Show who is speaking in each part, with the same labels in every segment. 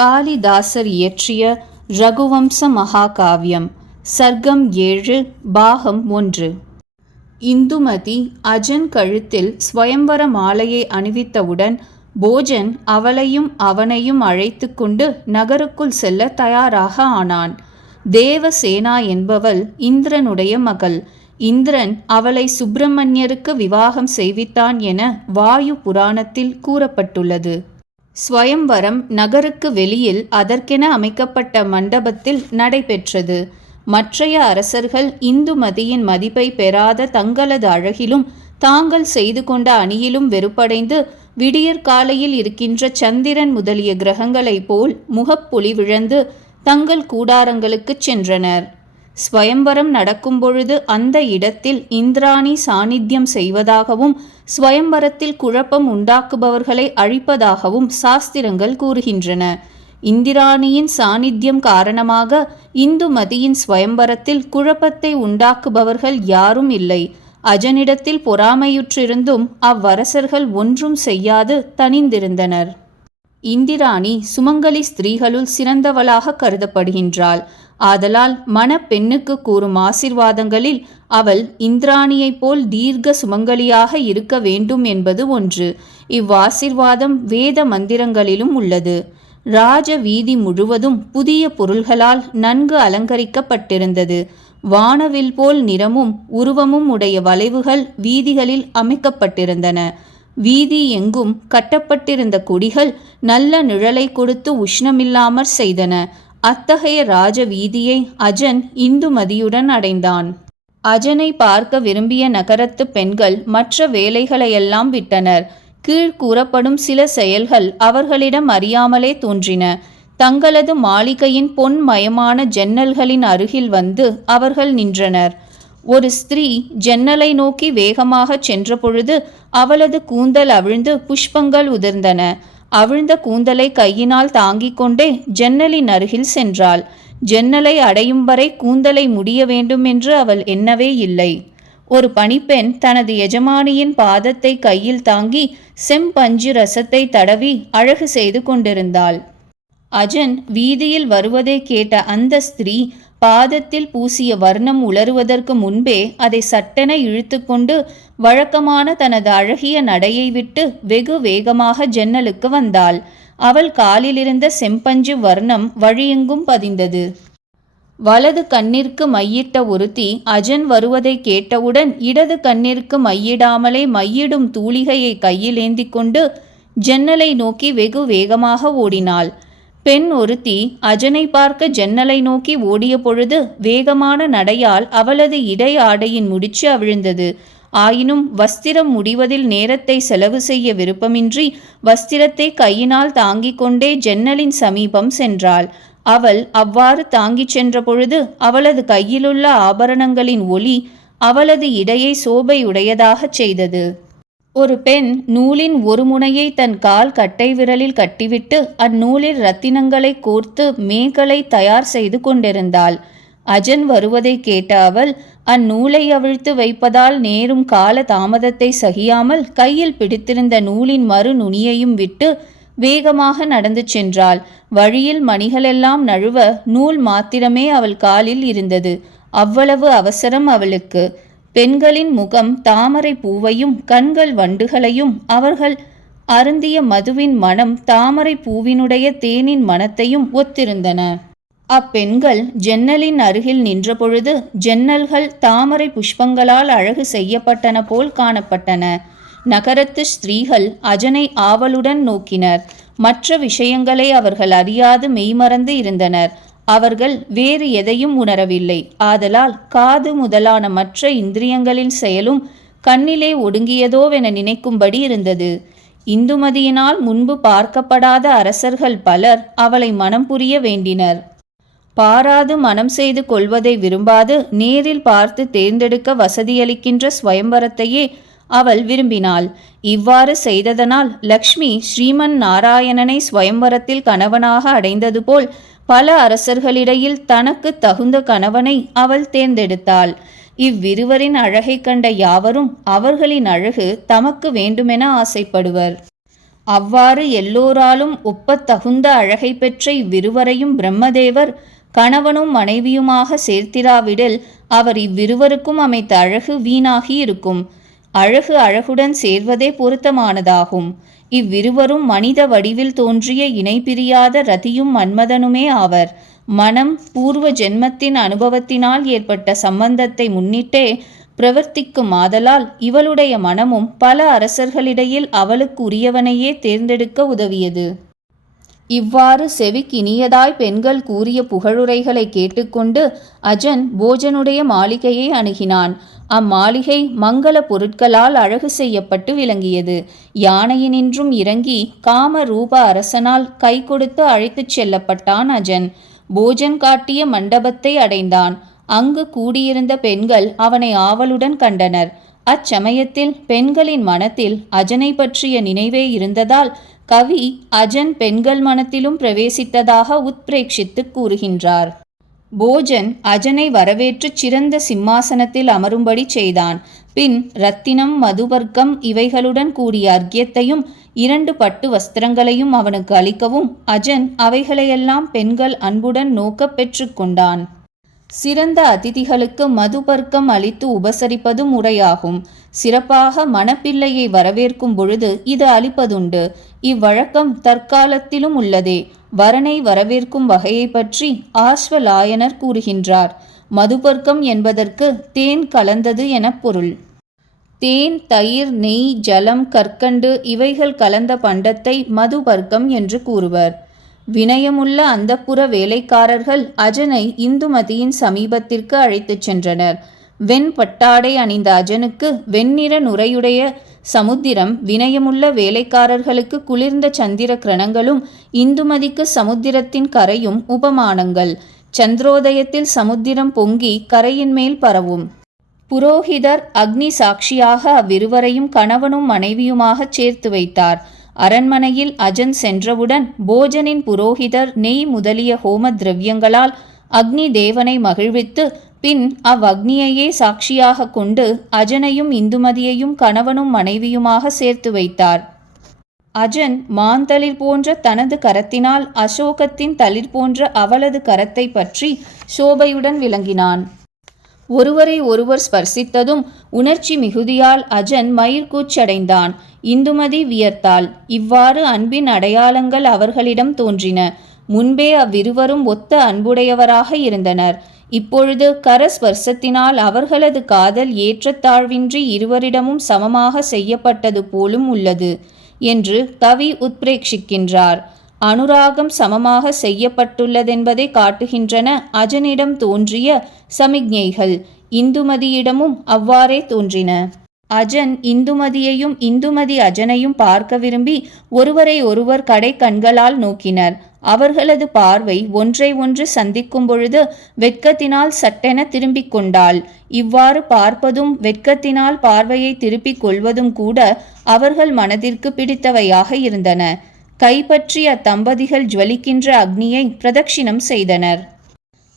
Speaker 1: காளிதாசர் இயற்றிய ரகுவம்ச மகாகாவியம் சர்க்கம் ஏழு பாகம் ஒன்று. இந்துமதி அஜன் கழுத்தில் ஸ்வயம்வர மாலையை அணிவித்தவுடன் போஜன் அவளையும் அவனையும் அழைத்து கொண்டு நகருக்குள் செல்ல தயாராக ஆனான். தேவசேனா என்பவள் இந்திரனுடைய மகள். இந்திரன் அவளை சுப்பிரமணியருக்கு விவாகம் செய்வித்தான் என வாயு புராணத்தில் கூறப்பட்டுள்ளது. ஸ்வயம்வரம் நகருக்கு வெளியில் அதற்கென அமைக்கப்பட்ட மண்டபத்தில் நடைபெற்றது. மற்றைய அரசர்கள் இந்துமதியின் மதிப்பை பெறாத தங்களது அழகிலும் தாங்கள் செய்து கொண்ட அணியிலும் வெறுப்படைந்து விடியற் காலையில் இருக்கின்ற சந்திரன் முதலிய கிரகங்களைப் போல் முகப்பொலிவிழந்து தங்கள் கூடாரங்களுக்குச் சென்றனர். ஸ்வயம்பரம் நடக்கும்பொழுது அந்த இடத்தில் இந்திராணி சாநித்தியம் செய்வதாகவும் ஸ்வயம்பரத்தில் குழப்பம் உண்டாக்குபவர்களை அழிப்பதாகவும் சாஸ்திரங்கள் கூறுகின்றன. இந்திராணியின் சாநித்தியம் காரணமாக இந்துமதியின் ஸ்வயம்பரத்தில் குழப்பத்தை உண்டாக்குபவர்கள் யாரும் இல்லை. அஜனிடத்தில் பொறாமையுற்றிருந்தும் அவ்வரசர்கள் ஒன்றும் செய்யாது தனிந்திருந்தனர் இந்திராணி சுமங்கலி ஸ்திரீகளுள் சிறந்தவளாக கருதப்படுகின்றாள். ஆதலால் மணப்பெண்ணுக்கு கூறும் ஆசிர்வாதங்களில் அவள் இந்திராணியைப் போல் தீர்க்க சுமங்கலியாக இருக்க வேண்டும் என்பது ஒன்று. இவ்வாசிர்வாதம் வேத மந்திரங்களிலும் உள்ளது. ராஜ வீதி முழுவதும் புதிய பொருள்களால் நன்கு அலங்கரிக்கப்பட்டிருந்தது. வானவில் போல் நிறமும் உருவமும் உடைய வளைவுகள் வீதிகளில் அமைக்கப்பட்டிருந்தன. வீதி எங்கும் கட்டப்பட்டிருந்த கொடிகள் நல்ல நிழலை கொடுத்து உஷ்ணமில்லாமற் செய்தன. அத்தகைய ராஜ வீதியை அஜன் இந்துமதியுடன் அடைந்தான். அஜனை பார்க்க விரும்பிய நகரத்து பெண்கள் மற்ற வேலைகளையெல்லாம் விட்டனர். கீழ் கூறப்படும் சில செயல்கள் அவர்களிடம் அறியாமலே தோன்றின. தங்களது மாளிகையின் பொன்மயமான ஜன்னல்களின் அருகில் வந்து அவர்கள் நின்றனர். ஒரு ஸ்திரீ ஜன்னலை நோக்கி வேகமாகச் சென்றபொழுது அவளது கூந்தல் அவிழ்ந்து புஷ்பங்கள் உதிர்ந்தன. அவிழ்ந்த கூந்தலை கையினால் தாங்கிக் கொண்டே ஜன்னலின் அருகில் சென்றாள். ஜன்னலை அடையும் வரை கூந்தலை முடிய வேண்டும் என்று அவள் எண்ணவே இல்லை. ஒரு பணிப்பெண் தனது எஜமானியின் பாதத்தை கையில் தாங்கி செம்பஞ்சு ரசத்தை தடவி அழகு செய்து கொண்டிருந்தாள். அஜன் வீதியில் வருவதை கேட்ட அந்த ஸ்திரீ பாதத்தில் பூசிய வர்ணம் உலருவதற்கு முன்பே அதை சட்டென இழுத்துக்கொண்டு வழக்கமான தனது அழகிய நடையை விட்டு வெகு வேகமாக ஜன்னலுக்கு வந்தாள். அவள் காலிலிருந்த செம்பஞ்சு வர்ணம் வழியெங்கும் பதிந்தது. வலது கண்ணிற்கு மையிட்ட ஒருத்தி அஜன் வருவதை கேட்டவுடன் இடது கண்ணிற்கு மையிடாமலே மையிடும் தூளிகையை கையில் ஏந்தி கொண்டு ஜன்னலை நோக்கி வெகு வேகமாக ஓடினாள். பெண் ஒருத்தி அஜனை பார்க்க ஜன்னலை நோக்கி ஓடிய பொழுது வேகமான நடையால் அவளது இடை ஆடையின் முடிச்சு அவிழ்ந்தது. ஆயினும் வஸ்திரம் முடிவதில் நேரத்தை செலவு செய்ய விருப்பமின்றி வஸ்திரத்தை கையினால் தாங்கிக் கொண்டே ஜன்னலின் சமீபம் சென்றாள். அவள் அவ்வாறு தாங்கிச் சென்ற பொழுது அவளது கையிலுள்ள ஆபரணங்களின் ஒளி அவளது இடையை சோபையுடையதாகச் செய்தது. ஒரு பெண் நூலின் ஒரு முனையை தன் கால் கட்டை விரலில் கட்டிவிட்டு அந்நூலில் ரத்தினங்களை கோர்த்து மேகலை தயார் செய்து கொண்டிருந்தாள். அஜன் வருவதை கேட்ட அவள் அந்நூலை அவிழ்த்து வைப்பதால் நேரும் கால தாமதத்தை சகியாமல் கையில் பிடித்திருந்த நூலின் மறு நுனியையும் விட்டு வேகமாக நடந்து சென்றாள். வழியில் மணிகளெல்லாம் நழுவ நூல் மாத்திரமே அவள் காலில் இருந்தது. அவ்வளவு அவசரம் அவளுக்கு. பெண்களின் முகம் தாமரை பூவையும் கண்கள் வண்டுகளையும் அவர்கள் அருந்திய மதுவின் மனம் தாமரை பூவினுடைய தேனின் மனத்தையும் ஒத்திருந்தன. அப்பெண்கள் ஜன்னலின் அருகில் நின்றபொழுது ஜன்னல்கள் தாமரை புஷ்பங்களால் அழகு செய்யப்பட்டன போல் காணப்பட்டன. நகரத்து ஸ்திரீகள் அஜனை ஆவலுடன் நோக்கினர். மற்ற விஷயங்களை அவர்கள் அறியாது மெய்மறந்து இருந்தனர். அவர்கள் வேறு எதையும் உணரவில்லை. ஆதலால் காது முதலான மற்ற இந்திரியங்களின் செயலும் கண்ணிலே ஒடுங்கியதோவென நினைக்கும்படி இருந்தது. இந்துமதியினால் முன்பு பார்க்கப்படாத அரசர்கள் பலர் அவளை மனம் புரிய வேண்டினர். பாராது மனம் செய்து கொள்வதை விரும்பாது நேரில் பார்த்து தேர்ந்தெடுக்க வசதியளிக்கின்ற ஸ்வயம்பரத்தையே அவள் விரும்பினாள். இவ்வாறு செய்ததனால் லக்ஷ்மி ஸ்ரீமன் நாராயணனை ஸ்வயம்பரத்தில் கணவனாக அடைந்தது போல் பல அரசர்களிடையில் தனக்கு தகுந்த கணவனை அவள் தேர்ந்தெடுத்தாள். இவ்விருவரின் அழகை கண்ட யாவரும் அவர்களின் அழகு தமக்கு வேண்டுமென ஆசைப்படுவர். அவ்வாறு எல்லோராலும் ஒப்பத்தகுந்த அழகை பெற்ற இவ்விருவரையும் பிரம்மதேவர் கணவனும் மனைவியுமாக சேர்த்திராவிடில் அவர் இவ்விருவருக்கும் அமைத்த அழகு வீணாகி இருக்கும் அழகு அழகுடன் சேர்வதே பொருத்தமானதாகும். இவ்விருவரும் மனித வடிவில் தோன்றிய இணை பிரியாத ரதியும் மன்மதனுமே ஆவர். மனம் பூர்வ ஜென்மத்தின் அனுபவத்தினால் ஏற்பட்ட சம்பந்தத்தை முன்னிட்டே பிரவர்த்திக்கும் ஆதலால் இவளுடைய மனமும் பல அரசர்களிடையில் அவளுக்கு உரியவனையே தேர்ந்தெடுக்க உதவியது. இவ்வாறு செவிக்கினியதாய் பெண்கள் கூறிய புகழுரைகளை கேட்டுக்கொண்டு அஜன் போஜனுடைய மாளிகையை அணுகினான். அம்மாளிகை மங்கள பொருட்களால் அழகு செய்யப்பட்டு விளங்கியது. யானையினின்றும் இறங்கி காம ரூப அரசனால் கை கொடுத்து அழைத்துச் செல்லப்பட்டான் அஜன். போஜன் காட்டிய மண்டபத்தை அடைந்தான். அங்கு கூடியிருந்த பெண்கள் அவனை ஆவலுடன் கண்டனர். அச்சமயத்தில் பெண்களின் மனத்தில் அஜனை பற்றிய நினைவே இருந்ததால் கவி அஜன் பெண்கள் மனத்திலும் பிரவேசித்ததாக உத்பிரேட்சித்து கூறுகின்றார். போஜன் அஜனை வரவேற்றுச் சிறந்த சிம்மாசனத்தில் அமரும்படி செய்தான். பின் ரத்தினம் மதுவர்க்கம் இவைகளுடன் கூடிய அர்க்கியத்தையும் இரண்டு பட்டு வஸ்திரங்களையும் அவனுக்கு அளிக்கவும் அஜன் அவைகளையெல்லாம் பெண்கள் அன்புடன் நோக்கப் பெற்றுக்கொண்டான் சிறந்த அதிதிகளுக்கு மதுபர்க்கம் அளித்து உபசரிப்பதும் முறையாகும். சிறப்பாக மணப்பிள்ளையை வரவேற்கும் பொழுது இது அளிப்பதுண்டு. இவ்வழக்கம் தற்காலத்திலும் உள்ளதே. வரனை வரவேற்கும் வகையை பற்றி ஆஸ்வலாயனர் கூறுகின்றார். மதுபர்க்கம் என்பதற்கு தேன் கலந்தது எனப் பொருள். தேன் தயிர் நெய் ஜலம் கற்கண்டு இவைகள் கலந்த பண்டத்தை மதுபர்க்கம் என்று கூறுவர். வினயமுள்ள அந்தப்புற வேலைக்காரர்கள் அஜனை இந்துமதியின் சமீபத்திற்கு அழைத்துச் சென்றனர். வெண் பட்டாடை அணிந்த அஜனுக்கு வெண்ணிற நுரையுடைய சமுத்திரம் வினயமுள்ள வேலைக்காரர்களுக்கு குளிர்ந்த சந்திர கிரணங்களும் இந்துமதிக்கு சமுத்திரத்தின் கரையும் உபமானங்கள். சந்திரோதயத்தில் சமுத்திரம் பொங்கி கரையின் மேல் பரவும். புரோகிதர் அக்னி சாட்சியாக அவ்விருவரையும் கணவனும் மனைவியுமாகச் சேர்த்து வைத்தார். அரண்மனையில் அஜன் சென்றவுடன் போஜனின் புரோகிதர் நெய் முதலிய ஹோம திரவியங்களால் அக்னி தேவனை மகிழ்வித்து பின் அவ்வக்னியையே சாட்சியாக கொண்டு அஜனையும் இந்துமதியையும் கணவனும் மனைவியுமாக சேர்த்து வைத்தார். அஜன் மாந்தளிர் போன்ற தனது கரத்தினால் அசோகத்தின் தளிர் போன்ற அவளது கரத்தை பற்றி சோபையுடன் விளங்கினான். ஒருவரை ஒருவர் ஸ்பர்சித்ததும் உணர்ச்சி மிகுதியால் அஜன் மயிர்கூச்சடைந்தான் இந்துமதி வியர்த்தாள். இவ்வாறு அன்பின் அடையாளங்கள் அவர்களிடம் தோன்றின. முன்பே அவ்விருவரும் ஒத்த அன்புடையவராக இருந்தனர். இப்பொழுது கரஸ்பர்சத்தினால் அவர்களது காதல் ஏற்றத்தாழ்வின்றி இருவரிடமும் சமமாக செய்யப்பட்டது போலும் உள்ளது என்று கவி உத்பிரேட்சிக்கின்றார் அனுராகம் சமமாக செய்யப்பட்டுள்ளதென்பதை காட்டுகின்றன. அஜனிடம் தோன்றிய சமிக்ஞைகள் இந்துமதியிடமும் அவ்வாறே தோன்றின. அஜன் இந்துமதியையும் இந்துமதி அஜனையும் பார்க்க விரும்பி ஒருவரை ஒருவர் கடை கண்களால் நோக்கினர். அவர்களது பார்வை ஒன்றை ஒன்று சந்திக்கும் பொழுது வெட்கத்தினால் சட்டென திரும்பிக் கொண்டாள். இவ்வாறு பார்ப்பதும் வெட்கத்தினால் பார்வையை திருப்பிக் கொள்வதும் கூட அவர்கள் மனதிற்கு பிடித்தவையாக இருந்தன. கைப்பற்றிய அத்தம்பதிகள் ஜுவலிக்கின்ற அக்னியை பிரதட்சிணம் செய்தனர்.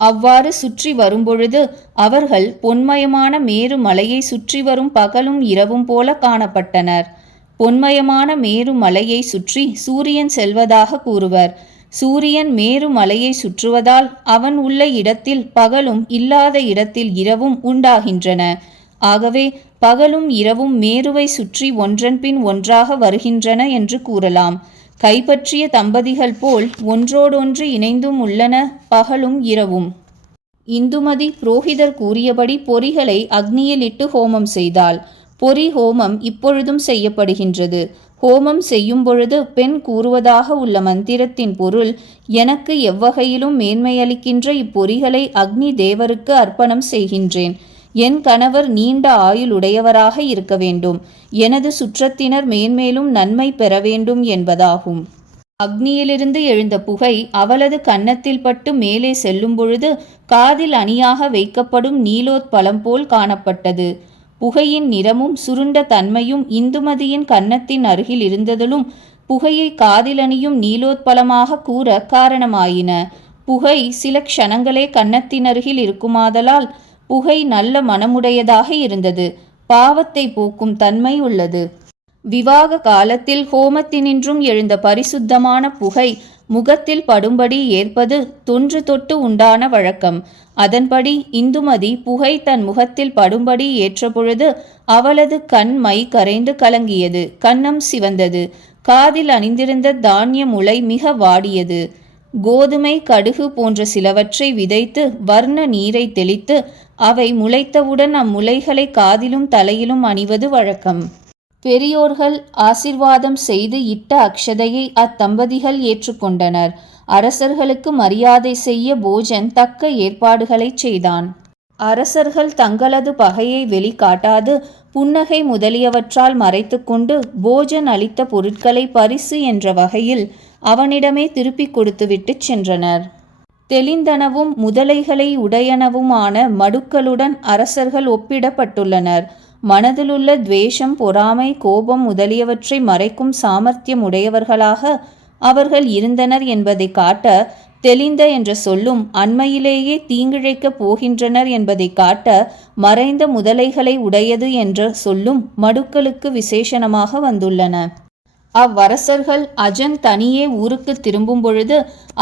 Speaker 1: அவ்வாறு சுற்றி வரும்பொழுது அவர்கள் பொன்மயமான மேரு மலையை சுற்றி வரும் பகலும் இரவும் போல காணப்பட்டனர். பொன்மயமான மேரு மலையை சுற்றி சூரியன் செல்வதாக கூறுவர். சூரியன் மேரு மலையை சுற்றுவதால் அவன் உள்ள இடத்தில் பகலும் இல்லாத இடத்தில் இரவும் உண்டாகின்றன. ஆகவே பகலும் இரவும் மேருவை சுற்றி ஒன்றன் பின் ஒன்றாக வருகின்றன என்று கூறலாம். கைப்பற்றிய தம்பதிகள் போல் ஒன்றோடொன்று இணைந்தும் உள்ளன பகலும் இரவும். இந்துமதி புரோகிதர் கூறியபடி பொறிகளை அக்னியில் இட்டு ஹோமம் செய்தாள். பொறி ஹோமம் இப்பொழுதும் செய்யப்படுகின்றது. ஹோமம் செய்யும் பொழுது பெண் கூறுவதாக உள்ள மந்திரத்தின் பொருள் எனக்கு எவ்வகையிலும் மேன்மையளிக்கின்ற இப்பொறிகளை அக்னி தேவருக்கு அர்ப்பணம் செய்கின்றேன். என் கணவர் நீண்ட ஆயுள் உடையவராக இருக்க வேண்டும். எனது சுற்றத்தினர் மேன்மேலும் நன்மை பெற வேண்டும் என்பதாகும். அக்னியிலிருந்து எழுந்த புகை அவளது கன்னத்தில் பட்டு மேலே செல்லும் பொழுது காதில் அணியாக வைக்கப்படும் நீலோத்பலம் போல் காணப்பட்டது. புகையின் நிறமும் சுருண்ட தன்மையும் இந்துமதியின் கன்னத்தின் அருகில் இருந்ததிலும் புகையை காதிலணியும் நீலோத்பலமாக கூற காரணமாயின. புகை சில க்ஷணங்களே கன்னத்தினருகில் இருக்குமாதலால் புகை நல்ல மனமுடையதாக இருந்தது. பாவத்தை போக்கும் தன்மை உள்ளது. விவாக காலத்தில் ஹோமத்தினின்றும் எழுந்த பரிசுத்தமான புகை முகத்தில் படும்படி ஏற்பது தொன்று தொட்டு உண்டான வழக்கம். அதன்படி இந்துமதி புகை தன் முகத்தில் படும்படி ஏற்றபொழுது அவளது கண் மை கரைந்து கலங்கியது. கன்னம் சிவந்தது. காதில் அணிந்திருந்த தானிய முளை மிக வாடியது. கோதுமை கடுகு போன்ற சிலவற்றை விதைத்து வர்ண நீரை தெளித்து அவை முளைத்தவுடன் அம்முளைகளை காதிலும் தலையிலும் அணிவது வழக்கம். பெரியோர்கள் ஆசிர்வாதம் செய்து இட்ட அக்ஷதையை அத்தம்பதிகள் ஏற்றுக்கொண்டனர். அரசர்களுக்கு மரியாதை செய்ய போஜன் தக்க ஏற்பாடுகளை செய்தான். அரசர்கள் தங்களது பகையை வெளிக்காட்டாது புன்னகை முதலியவற்றால் மறைத்துக்கொண்டு போஜன் அளித்த பொருட்களை பரிசு என்ற வகையில் அவனிடமே திருப்பிக் கொடுத்துவிட்டு சென்றனர். தெளிந்தனவும் முதலைகளை உடையனவுமான மடுக்களுடன் அரசர்கள் ஒப்பிடப்பட்டுள்ளனர். மனதிலுள்ள துவேஷம் பொறாமை கோபம் முதலியவற்றை மறைக்கும் சாமர்த்தியம் உடையவர்களாக அவர்கள் இருந்தனர் என்பதை காட்ட தெளிந்த என்ற சொல்லும் அண்மையிலேயே தீங்கிழைக்கப் போகின்றனர் என்பதை காட்ட மறைந்த முதலைகளை உடையது என்ற சொல்லும் மடுக்களுக்கு விசேஷணமாக வந்துள்ளன. அவ்வரசர்கள் அஜன் தனியே ஊருக்கு திரும்பும் பொழுது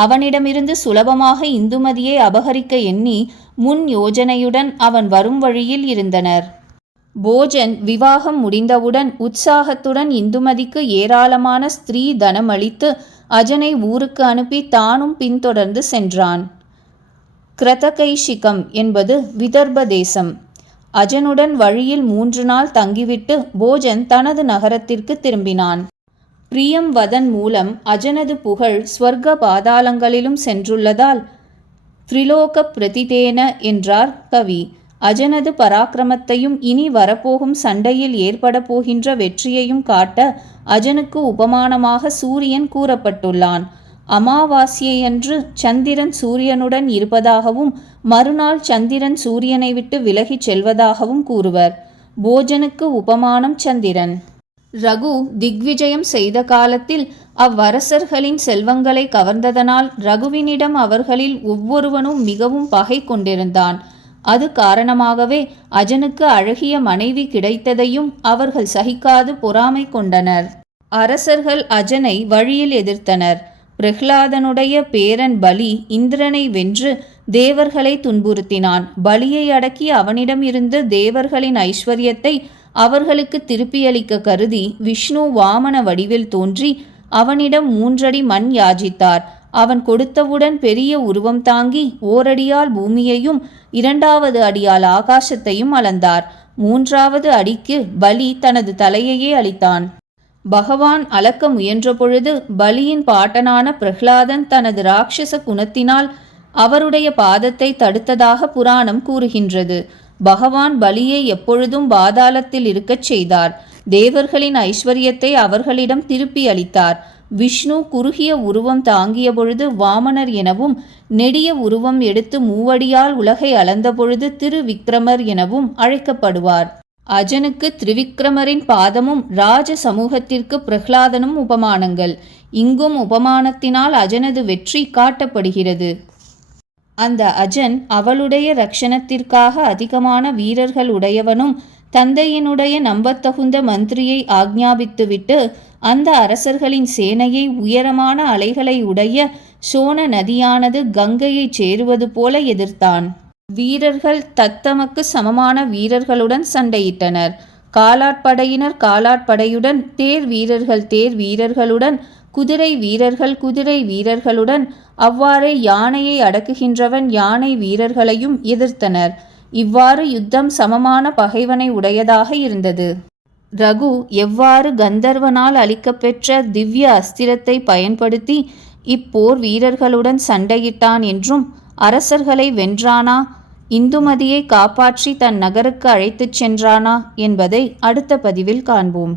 Speaker 1: அவனிடமிருந்து சுலபமாக இந்துமதியை அபகரிக்க எண்ணி முன் யோஜனையுடன் அவன் வரும் வழியில் இருந்தனர். போஜன் விவாகம் முடிந்தவுடன் உற்சாகத்துடன் இந்துமதிக்கு ஏராளமான ஸ்திரீ தனமளித்து அஜனை ஊருக்கு அனுப்பி தானும் பின்தொடர்ந்து சென்றான். கிரதகைஷிகம் என்பது விதர்ப தேசம். அஜனுடன் வழியில் மூன்று நாள் தங்கிவிட்டு போஜன் தனது நகரத்திற்கு திரும்பினான். பிரியம் வதன் மூலம் அஜனது புகழ் ஸ்வர்க பாதாளங்களிலும் சென்றுள்ளதால் த்ரிலோக பிரதிதேன என்றார் கவி. அஜனது பராக்கிரமத்தையும் இனி வரப்போகும் சண்டையில் ஏற்பட போகின்ற வெற்றியையும் காட்ட அஜனுக்கு உபமானமாக சூரியன் கூறப்பட்டுள்ளான். அமாவாசையன்று சந்திரன் சூரியனுடன் இருப்பதாகவும் மறுநாள் சந்திரன் சூரியனை விட்டு விலகிச் செல்வதாகவும் கூறுவர். போஜனுக்கு உபமானம் சந்திரன். ரகு திக்விஜயம் செய்த காலத்தில் அவ்வரசர்களின் செல்வங்களை கவர்ந்ததனால் ரகுவினிடம் அவர்களில் ஒவ்வொருவனும் மிகவும் பகை கொண்டிருந்தான். அது காரணமாகவே அஜனுக்கு அழகிய மனைவி கிடைத்ததையும் அவர்கள் சகிக்காது பொறாமை கொண்டனர். அரசர்கள் அஜனை வழியில் எதிர்த்தனர். பிரஹ்லாதனுடைய பேரன் பலி இந்திரனை வென்று தேவர்களை துன்புறுத்தினான். பலியை அடக்கி அவனிடம் இருந்து தேவர்களின் ஐஸ்வர்யத்தை அவர்களுக்கு திருப்பியளிக்க கருதி விஷ்ணு வாமன வடிவில் தோன்றி அவனிடம் மூன்றடி மண் யாஜித்தார். அவன் கொடுத்தவுடன் பெரிய உருவம் தாங்கி ஓரடியால் பூமியையும் இரண்டாவது அடியால் ஆகாசத்தையும் அளந்தார். மூன்றாவது அடிக்கு பலி தனது தலையையே அளித்தான். பகவான் அளக்க முயன்ற பொழுது பலியின் பாட்டனான பிரஹ்லாதன் தனது ராட்சச குணத்தினால் அவருடைய பாதத்தை தடுத்ததாக புராணம் கூறுகின்றது. பகவான் பலியை எப்பொழுதும் பாதாளத்தில் இருக்கச் செய்தார். தேவர்களின் ஐஸ்வர்யத்தை அவர்களிடம் திருப்பி அளித்தார். விஷ்ணு குறுகிய உருவம் தாங்கிய பொழுது வாமனர் எனவும் நெடிய உருவம் எடுத்து மூவடியால் உலகை அளந்தபொழுது திருவிக்ரமர் எனவும் அழைக்கப்படுவார். அஜனுக்கு திரிவிக்ரமரின் பாதமும் ராஜ சமூகத்திற்கு பிரஹ்லாதனும் உபமானங்கள். இங்கும் உபமானத்தினால் அஜனது வெற்றி காட்டப்படுகிறது. அந்த அஜன் அவளுடைய ரக்ஷணத்திற்காக அதிகமான வீரர்கள் உடையவனும் தந்தையினுடைய நம்பத்தகுந்த மந்திரியை ஆக்ஞாபித்துவிட்டு அந்த அரசர்களின் சேனையை உயரமான அலைகளை உடைய சோன நதியானது கங்கையைச் சேருவது போல எதிர்த்தான். வீரர்கள் தத்தமக்கு சமமான வீரர்களுடன் சண்டையிட்டனர். காலாட்படையினர் காலாட்படையுடன் தேர் வீரர்கள் தேர் வீரர்களுடன் குதிரை வீரர்கள் குதிரை வீரர்களுடன் அவ்வாறே யானையை அடக்குகின்றவன் யானை வீரர்களையும் எதிர்த்தனர். இவ்வாறு யுத்தம் சமமான பகைவனை உடையதாக இருந்தது. ரகு எவ்வாறு கந்தர்வனால் அளிக்கப்பெற்ற திவ்ய அஸ்திரத்தை பயன்படுத்தி இப்போர் வீரர்களுடன் சண்டையிட்டான் என்றும் அரசர்களை வென்றானா? இந்துமதியை காப்பாற்றி தன் நகருக்கு அழைத்துச் சென்றானா என்பதை அடுத்த பதிவில் காண்போம்.